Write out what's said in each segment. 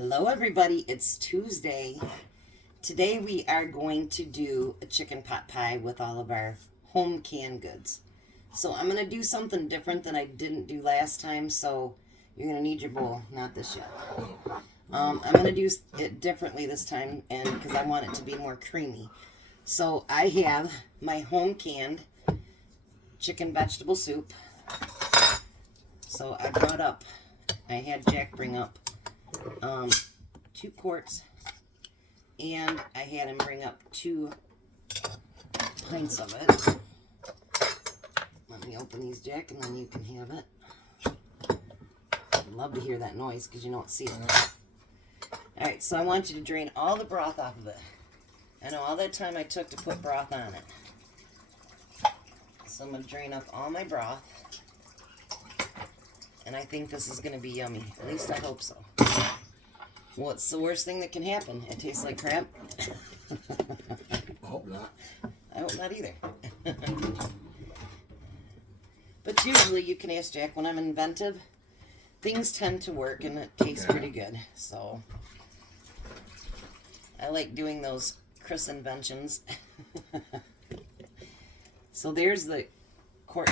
Hello everybody, it's Tuesday. Today we are going to do a chicken pot pie with all of our home canned goods. So I'm going to do something different than I didn't do last time, so you're going to need your bowl, not this yet. I'm going to do it differently this time and because I want it to be more creamy. So I have my home canned chicken vegetable soup. So I had Jack bring up 2 quarts, and I had him bring up 2 pints of it. Let me open these, Jack, and then you can have it. I'd love to hear that noise because you don't see it. Alright, so I want you to drain all the broth off of it. I know all that time I took to put broth on it. So I'm going to drain up all my broth. And I think this is going to be yummy. At least I hope so. What's the worst thing that can happen? It tastes like crap? I hope not. I hope not either. But usually you can ask Jack when I'm inventive. Things tend to work and it tastes pretty good. So I like doing those Chris inventions. So there's the 1.5 quart.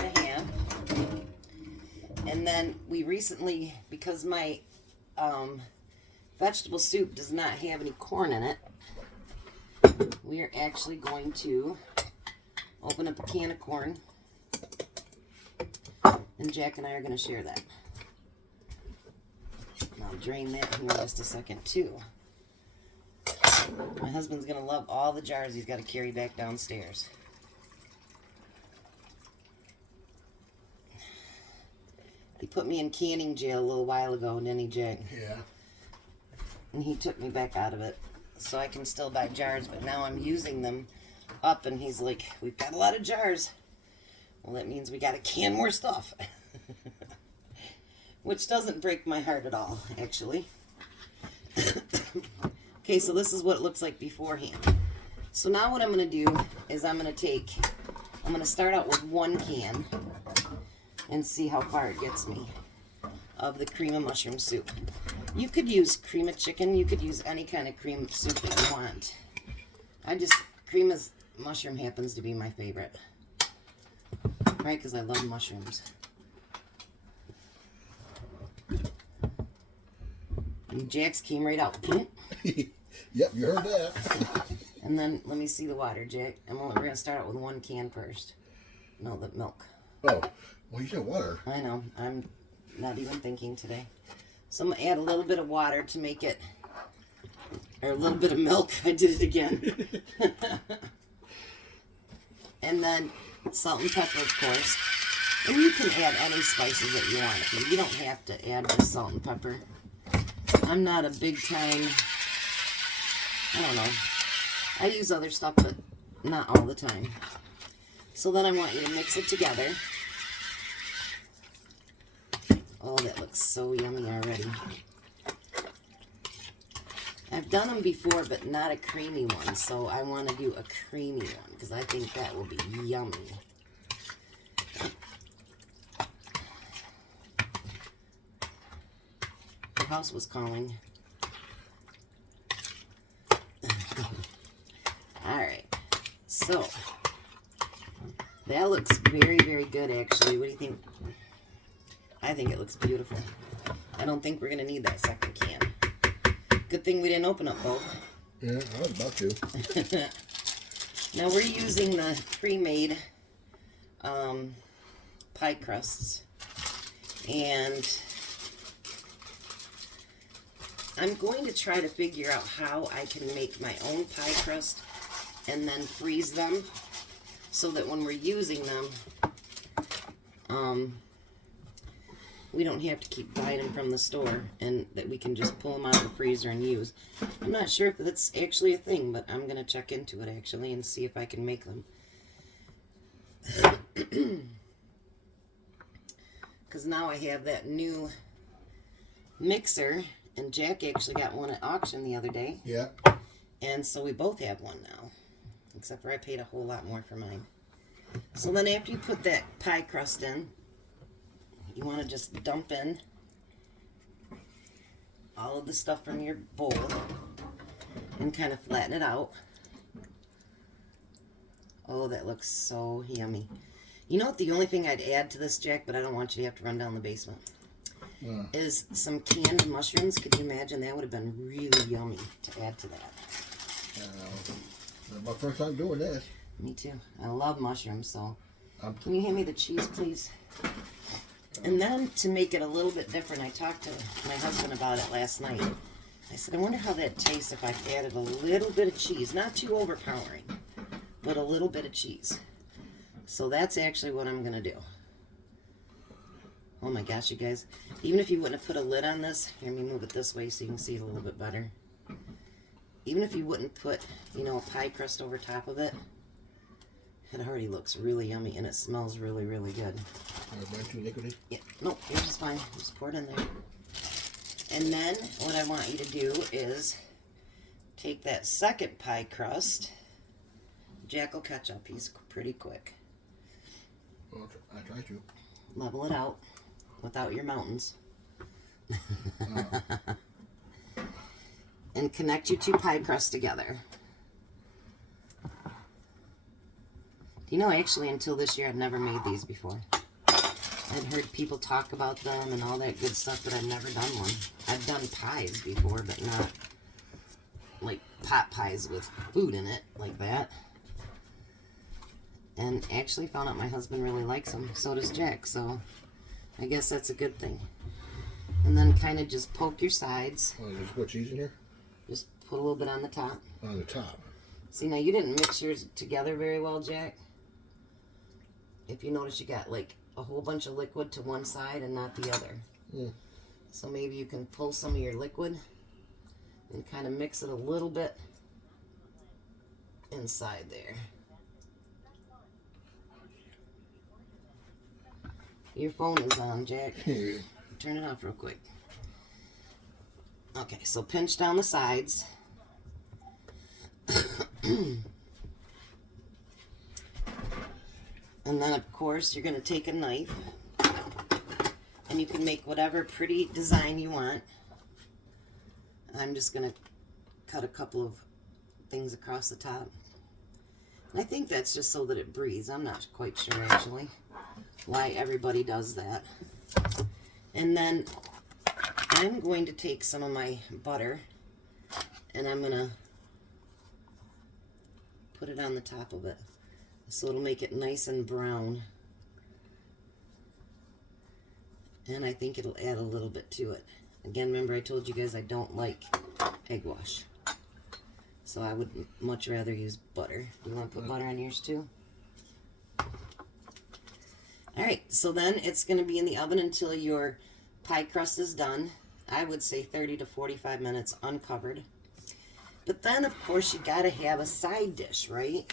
And then we recently, because my vegetable soup does not have any corn in it, we are actually going to open up a can of corn. And Jack and I are going to share that. And I'll drain that here in just a second too. My husband's going to love all the jars he's got to carry back downstairs. He put me in canning jail a little while ago, didn't he, Jack? Yeah. And he took me back out of it. So I can still buy jars, but now I'm using them up, and he's like, we've got a lot of jars. Well, that means we got to can more stuff. Which doesn't break my heart at all, actually. Okay, so this is what it looks like beforehand. So now what I'm going to do is I'm going to start out with 1 can and see how far it gets me of the cream of mushroom soup. You could use cream of chicken. You could use any kind of cream soup that you want. Cream of mushroom happens to be my favorite. Right, because I love mushrooms. And Jack's came right out. Yep, you heard that. And then, let me see the water, Jack. And we're going to start out with 1 can first. No, the milk. Oh, well, you got water. I know. I'm not even thinking today. So I'm going to add a little bit of water to make it, or a little bit of milk. I did it again. And then salt and pepper, of course. And you can add any spices that you want to. You don't have to add just salt and pepper. I'm not a big time, I don't know. I use other stuff, but not all the time. So then I want you to mix it together. Oh, that looks so yummy already. I've done them before, but not a creamy one. So I want to do a creamy one because I think that will be yummy. The house was calling. Alright. So, that looks very, very good, actually. What do you think? I think it looks beautiful. I don't think we're going to need that second can. Good thing we didn't open up both. Yeah, I was about to. Now we're using the pre-made pie crusts. And I'm going to try to figure out how I can make my own pie crust and then freeze them so that when we're using them, we don't have to keep buying them from the store and that we can just pull them out of the freezer and use. I'm not sure if that's actually a thing, but I'm going to check into it actually and see if I can make them. Because now I have that new mixer, and Jack actually got one at auction the other day. Yeah. And so we both have one now, except for I paid a whole lot more for mine. So then after you put that pie crust in, you want to just dump in all of the stuff from your bowl and kind of flatten it out. Oh, that looks so yummy. You know what, the only thing I'd add to this, Jack, but I don't want you to have to run down the basement, is some canned mushrooms. Could you imagine? That would have been really yummy to add to that. That's my first time doing this. Me too. I love mushrooms, so can you hand me the cheese, please? And then, to make it a little bit different, I talked to my husband about it last night. I said, I wonder how that tastes if I added a little bit of cheese. Not too overpowering, but a little bit of cheese. So that's actually what I'm going to do. Oh my gosh, you guys. Even if you wouldn't have put a lid on this, here, let me move it this way so you can see it a little bit better. Even if you wouldn't put, you know, a pie crust over top of it, it already looks really yummy and it smells really, really good. Mine too liquidy? Yeah, no, yours is fine. Just pour it in there. And then what I want you to do is take that second pie crust. Jack will catch up. He's pretty quick. Well, I try to. Level it out without your mountains. And connect your two pie crusts together. Do you know, actually, until this year, I've never made these before. I'd heard people talk about them and all that good stuff, but I've never done one. I've done pies before, but not like pot pies with food in it like that. And actually found out my husband really likes them. So does Jack, so I guess that's a good thing. And then kind of just poke your sides. Oh, there's what cheese in here? Just put a little bit on the top. On the top. See, now you didn't mix yours together very well, Jack. If you notice, you got like a whole bunch of liquid to one side and not the other. So maybe you can pull some of your liquid and kind of mix it a little bit inside there. Your phone is on, Jack. Turn it off real quick. Okay, so pinch down the sides. And then, of course, you're going to take a knife. And you can make whatever pretty design you want. I'm just going to cut a couple of things across the top. And I think that's just so that it breathes. I'm not quite sure, actually, why everybody does that. And then I'm going to take some of my butter and I'm going to put it on the top of it so it'll make it nice and brown. And I think it'll add a little bit to it. Again, remember I told you guys I don't like egg wash. So I would much rather use butter. Do you want to put butter on yours too? Alright, so then it's going to be in the oven until your pie crust is done. I would say 30 to 45 minutes uncovered. But then, of course, you got to have a side dish, right?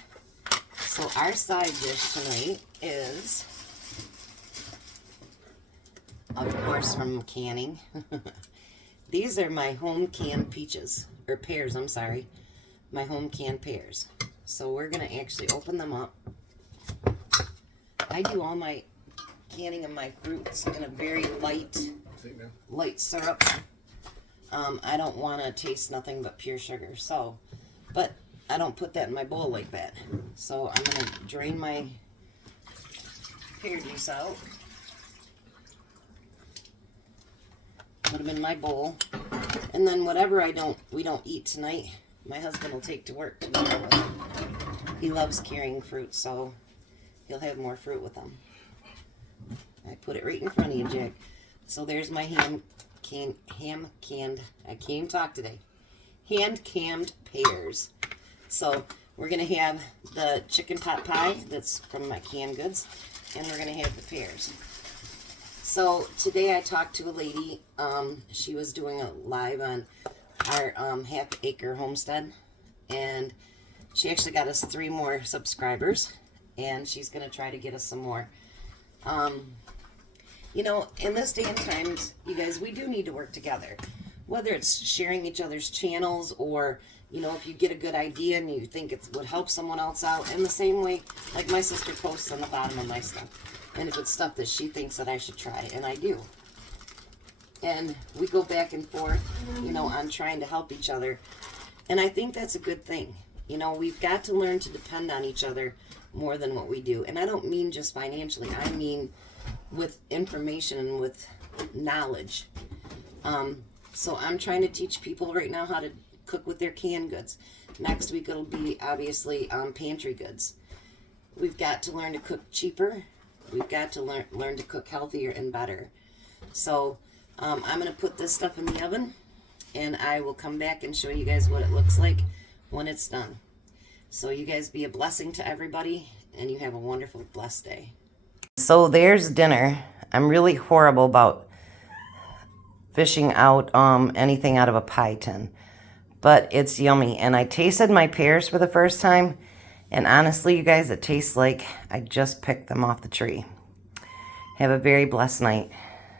So our side dish tonight is, of course, from canning. These are my home canned peaches, or pears, I'm sorry. My home canned pears. So we're going to actually open them up. I do all my canning of my fruits in a very light syrup. I don't want to taste nothing but pure sugar. So, but I don't put that in my bowl like that. So I'm going to drain my pear juice out. Put them in my bowl. And then whatever we don't eat tonight, my husband will take to work tomorrow. He loves carrying fruit, so he'll have more fruit with him. I put it right in front of you, Jack. So there's my hand canned, I can't even talk today. Hand canned pears. So we're going to have the chicken pot pie that's from my canned goods, and we're going to have the pears. So today I talked to a lady. She was doing a live on our half-acre homestead, and she actually got us 3 more subscribers, and she's going to try to get us some more. You know, in this day and times, you guys, we do need to work together. Whether it's sharing each other's channels or, you know, if you get a good idea and you think it would help someone else out. In the same way, like my sister posts on the bottom of my stuff. And if it's stuff that she thinks that I should try, and I do. and we go back and forth, you know, on trying to help each other. And I think that's a good thing. You know, we've got to learn to depend on each other more than what we do. And I don't mean just financially. I mean with information and with knowledge. So I'm trying to teach people right now how to cook with their canned goods. Next week it'll be obviously pantry goods. We've got to learn to cook cheaper. We've got to learn to cook healthier and better. So I'm going to put this stuff in the oven, and I will come back and show you guys what it looks like when it's done. So you guys be a blessing to everybody, and you have a wonderful, blessed day. So there's dinner. I'm really horrible about fishing out anything out of a pie tin, but it's yummy. And I tasted my pears for the first time, and honestly, you guys, it tastes like I just picked them off the tree. Have a very blessed night.